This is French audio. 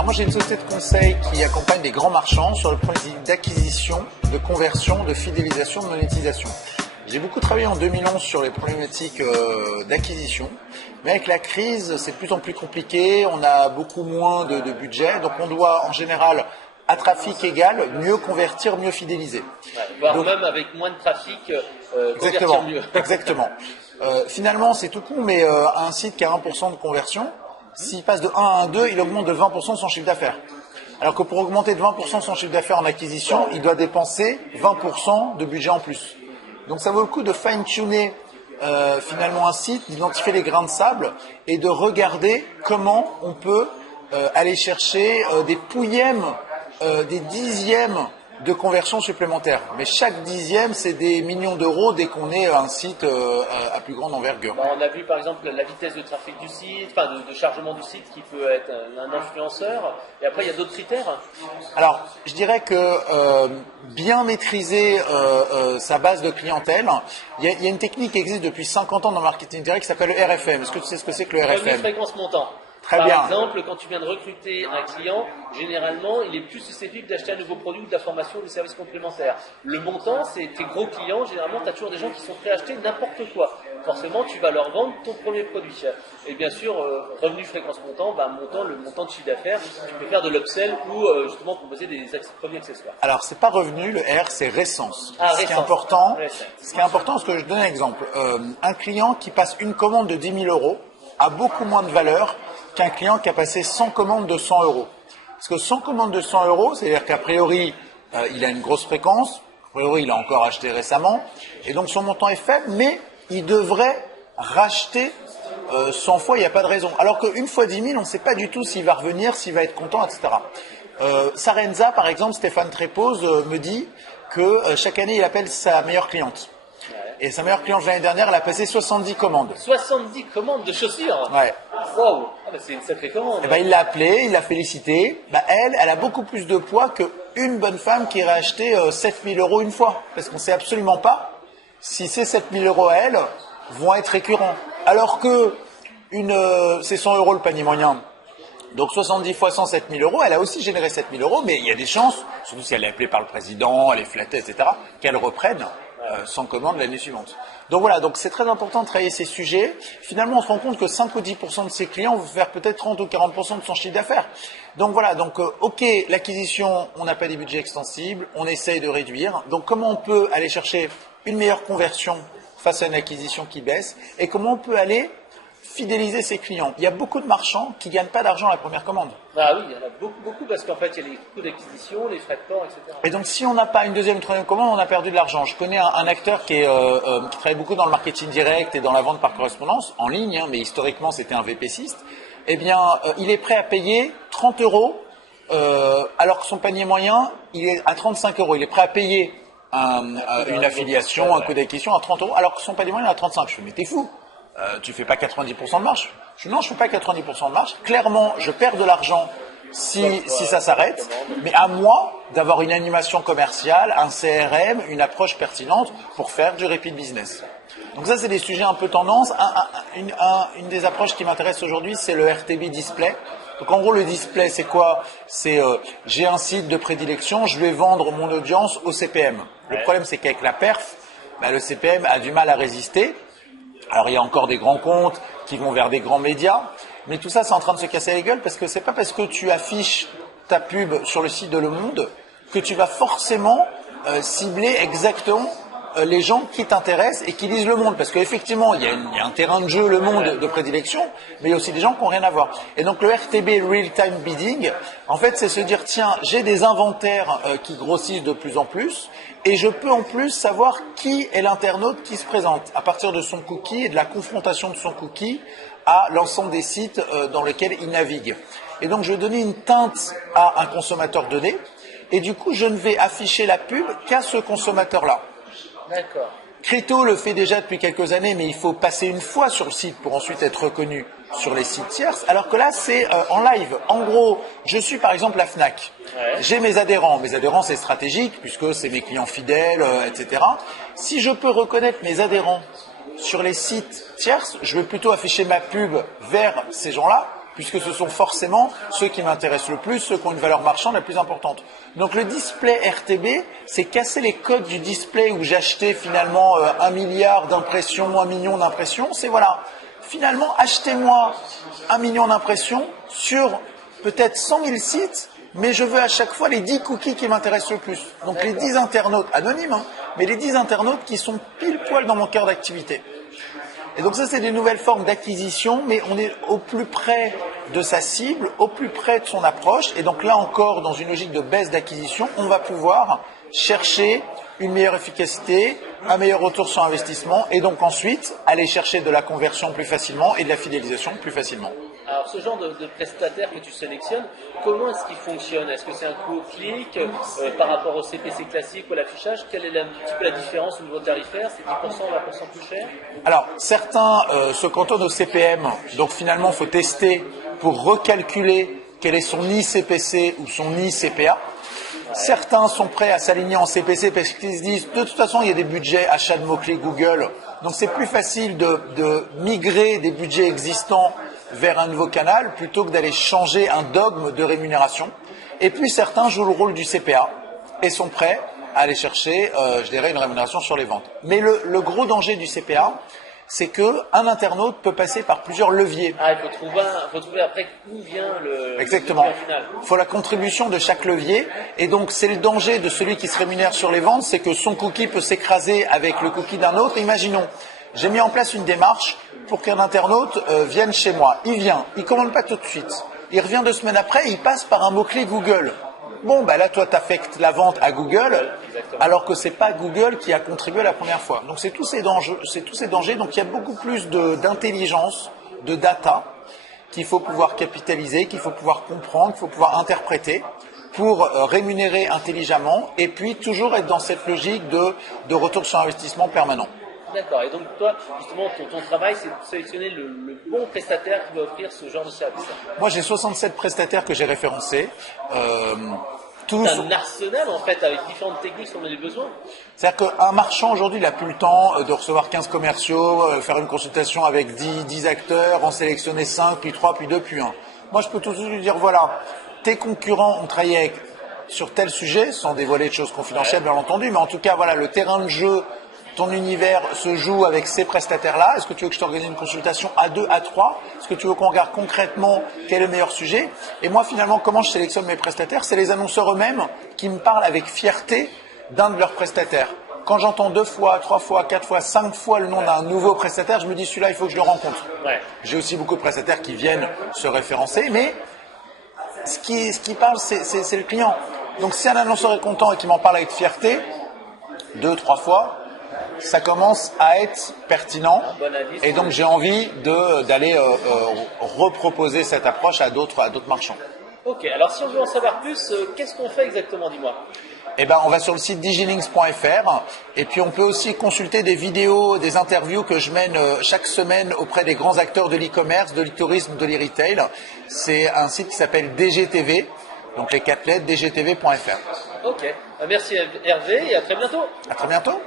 Alors moi j'ai une société de conseil qui accompagne des grands marchands sur le projet d'acquisition, de conversion, de fidélisation, de monétisation. J'ai beaucoup travaillé en 2011 sur les problématiques d'acquisition, mais avec la crise c'est de plus en plus compliqué, on a beaucoup moins de budget, donc on doit en général à trafic égal mieux convertir, mieux fidéliser. Ouais, voire donc, même avec moins de trafic, convertir mieux. Exactement. Finalement c'est tout con, mais un site qui a 1% de conversion, s'il passe de 1 à 1,2, il augmente de 20% son chiffre d'affaires. Alors que pour augmenter de 20% son chiffre d'affaires en acquisition, il doit dépenser 20% de budget en plus. Donc ça vaut le coup de fine-tuner finalement un site, d'identifier les grains de sable et de regarder comment on peut aller chercher des pouillèmes, des dixièmes de conversion supplémentaires. Mais chaque dixième, c'est des millions d'euros dès qu'on est un site à plus grande envergure. On a vu par exemple la vitesse de trafic du site, enfin de chargement du site qui peut être un influenceur. Et après, il y a d'autres critères. Alors, je dirais que bien maîtriser sa base de clientèle, il y a une technique qui existe depuis 50 ans dans le marketing direct qui s'appelle le RFM. Est-ce que tu sais ce que c'est que le RFM? Revenu fréquence montant. Très bien. Par exemple, quand tu viens de recruter un client, généralement, il est plus susceptible d'acheter un nouveau produit ou de la formation ou des services complémentaires. Le montant, c'est tes gros clients, généralement, tu as toujours des gens qui sont prêts à acheter n'importe quoi. Forcément, tu vas leur vendre ton premier produit. Et bien sûr, revenu fréquence montant, le montant de chiffre d'affaires, tu peux faire de l'upsell ou justement proposer des produits accessoires. Alors, c'est pas revenu, le R, c'est récence. Ah, ce qui est important, parce que je donne un exemple. Un client qui passe une commande de 10 000 euros a beaucoup moins de valeur qu'un client qui a passé 100 commandes de 100 euros. Parce que 100 commandes de 100 euros, c'est-à-dire qu'a priori, il a une grosse fréquence, a priori, il a encore acheté récemment, et donc son montant est faible, mais il devrait racheter 100 fois, il n'y a pas de raison. Alors qu'une fois 10 000, on ne sait pas du tout s'il va revenir, s'il va être content, etc. Sarenza, par exemple, Stéphane Trépose me dit que chaque année, il appelle sa meilleure cliente. Et sa meilleure cliente l'année dernière, elle a passé 70 commandes. 70 commandes de chaussures? Ouais. Wow, c'est une sacrée commande. Il l'a appelée, il l'a félicitée. Elle a beaucoup plus de poids qu'une bonne femme qui irait acheter 7 000 euros une fois. Parce qu'on ne sait absolument pas si ces 7 000 euros à elle vont être récurrents. Alors que c'est 100 euros le panier moyen. Donc 70 fois 100, 7 000 euros, elle a aussi généré 7 000 euros, mais il y a des chances, surtout si elle est appelée par le président, elle est flattée, etc., qu'elle reprenne 100 commandes l'année suivante. Donc voilà, donc c'est très important de travailler ces sujets. Finalement, on se rend compte que 5 ou 10% de ses clients vont faire peut-être 30 ou 40% de son chiffre d'affaires. Donc voilà, ok, l'acquisition, on n'a pas des budgets extensibles, on essaye de réduire. Donc comment on peut aller chercher une meilleure conversion face à une acquisition qui baisse et comment on peut aller fidéliser ses clients. Il y a beaucoup de marchands qui ne gagnent pas d'argent à la première commande. Ah oui, il y en a beaucoup parce qu'en fait, il y a les coûts d'acquisition, les frais de port, etc. Et donc, si on n'a pas une deuxième, une troisième commande, on a perdu de l'argent. Je connais un acteur qui travaille beaucoup dans le marketing direct et dans la vente par correspondance, en ligne, mais historiquement, c'était un VPCiste. Eh bien, il est prêt à payer 30 euros, alors que son panier moyen, il est à 35 euros. Il est prêt à payer une affiliation, un coût d'acquisition à 30 euros, alors que son panier moyen est à 35. Je fais, mais t'es fou. Tu fais pas 90% de marge. Non, je fais pas 90% de marge. Clairement, je perds de l'argent si ça s'arrête. Mais à moi d'avoir une animation commerciale, un CRM, une approche pertinente pour faire du repeat business. Donc ça, c'est des sujets un peu tendance. Une des approches qui m'intéresse aujourd'hui, c'est le RTB display. Donc en gros, le display, c'est quoi? C'est j'ai un site de prédilection, je vais vendre mon audience au CPM. Le problème, c'est qu'avec la perf, le CPM a du mal à résister. Alors il y a encore des grands comptes qui vont vers des grands médias, mais tout ça c'est en train de se casser la gueule parce que c'est pas parce que tu affiches ta pub sur le site de Le Monde que tu vas forcément cibler exactement les gens qui t'intéressent et qui lisent Le Monde, parce qu'effectivement il y a un terrain de jeu Le Monde de prédilection, mais il y a aussi des gens qui n'ont rien à voir. Et donc le RTB, Real Time Bidding, en fait c'est se dire tiens, j'ai des inventaires qui grossissent de plus en plus, et je peux en plus savoir qui est l'internaute qui se présente à partir de son cookie et de la confrontation de son cookie à l'ensemble des sites dans lesquels il navigue. Et donc je vais donner une teinte à un consommateur donné, et du coup je ne vais afficher la pub qu'à ce consommateur-là. D'accord. Crypto le fait déjà depuis quelques années, mais il faut passer une fois sur le site pour ensuite être reconnu sur les sites tierces, alors que là c'est en live. En gros, je suis par exemple la Fnac, j'ai mes adhérents c'est stratégique puisque c'est mes clients fidèles, etc. Si je peux reconnaître mes adhérents sur les sites tierces, je vais plutôt afficher ma pub vers ces gens-là puisque ce sont forcément ceux qui m'intéressent le plus, ceux qui ont une valeur marchande la plus importante. Donc le display RTB, c'est casser les codes du display où j'achetais finalement 1 milliard d'impressions, 1 million d'impressions. C'est voilà, finalement, achetez-moi 1 million d'impressions sur peut-être 100 000 sites, mais je veux à chaque fois les 10 cookies qui m'intéressent le plus. Donc les 10 internautes, anonymes, hein, mais les 10 internautes qui sont pile poil dans mon cœur d'activité. Et donc ça, c'est des nouvelles formes d'acquisition, mais on est au plus près de sa cible, au plus près de son approche. Et donc là encore, dans une logique de baisse d'acquisition, on va pouvoir chercher une meilleure efficacité, un meilleur retour sur investissement, et donc ensuite aller chercher de la conversion plus facilement et de la fidélisation plus facilement. Alors ce genre de prestataire que tu sélectionnes, comment est-ce qu'il fonctionne? Est-ce que c'est un coût au clic par rapport au CPC classique ou à l'affichage? Quelle est un petit peu la différence au niveau tarifaire? C'est 10%, 20% plus cher? Alors certains se cantonnent au CPM, donc finalement il faut tester pour recalculer quel est son nid CPC ou son nid CPA. Certains sont prêts à s'aligner en CPC parce qu'ils se disent de toute façon il y a des budgets achat de mots-clés Google, donc c'est plus facile de migrer des budgets existants vers un nouveau canal plutôt que d'aller changer un dogme de rémunération. Et puis certains jouent le rôle du CPA et sont prêts à aller chercher, je dirais, une rémunération sur les ventes. Mais le gros danger du CPA, c'est qu'un internaute peut passer par plusieurs leviers. Ah, il faut trouver après où vient Exactement. le final. Il faut la contribution de chaque levier. Et donc, c'est le danger de celui qui se rémunère sur les ventes, c'est que son cookie peut s'écraser avec le cookie d'un autre. Imaginons, j'ai mis en place une démarche pour qu'un internaute vienne chez moi. Il vient, il ne commande pas tout de suite. Il revient 2 semaines après, il passe par un mot-clé Google. Bon, bah là, toi, tu affectes la vente à Google, alors que c'est pas Google qui a contribué la première fois. Donc, c'est tous ces dangers. Donc, il y a beaucoup plus d'intelligence, de data qu'il faut pouvoir capitaliser, qu'il faut pouvoir comprendre, qu'il faut pouvoir interpréter pour rémunérer intelligemment et puis toujours être dans cette logique de retour sur investissement permanent. D'accord. Et donc toi, justement, ton travail, c'est de sélectionner le bon prestataire qui va offrir ce genre de service. Moi, j'ai 67 prestataires que j'ai référencés. Tous... C'est un arsenal, en fait, avec différentes techniques selon les besoins. C'est-à-dire qu'un marchand, aujourd'hui, il n'a plus le temps de recevoir 15 commerciaux, faire une consultation avec 10 acteurs, en sélectionner 5, puis 3, puis 2, puis 1. Moi, je peux tout de suite lui dire, voilà, tes concurrents ont travaillé sur tel sujet, sans dévoiler de choses confidentielles, bien entendu, mais en tout cas, voilà, le terrain de jeu, ton univers se joue avec ces prestataires-là. Est-ce que tu veux que je t'organise une consultation à 2, à 3? Est-ce que tu veux qu'on regarde concrètement quel est le meilleur sujet? Et moi, finalement, comment je sélectionne mes prestataires? C'est les annonceurs eux-mêmes qui me parlent avec fierté d'un de leurs prestataires. Quand j'entends 2 fois, 3 fois, 4 fois, 5 fois le nom d'un nouveau prestataire, je me dis celui-là, il faut que je le rencontre. Ouais. J'ai aussi beaucoup de prestataires qui viennent se référencer, mais ce qui parle, c'est le client. Donc si un annonceur est content et qu'il m'en parle avec fierté, 2, 3 fois, ça commence à être pertinent et donc j'ai envie d'aller reproposer cette approche à d'autres marchands. Ok, alors si on veut en savoir plus, qu'est-ce qu'on fait exactement, dis-moi? Eh ben, on va sur le site digilinks.fr et puis on peut aussi consulter des vidéos, des interviews que je mène chaque semaine auprès des grands acteurs de l'e-commerce, de l'e-tourisme, de l'e-retail. C'est un site qui s'appelle DGTV, donc les 4 lettres, dgtv.fr. Ok, merci Hervé et à très bientôt. À très bientôt.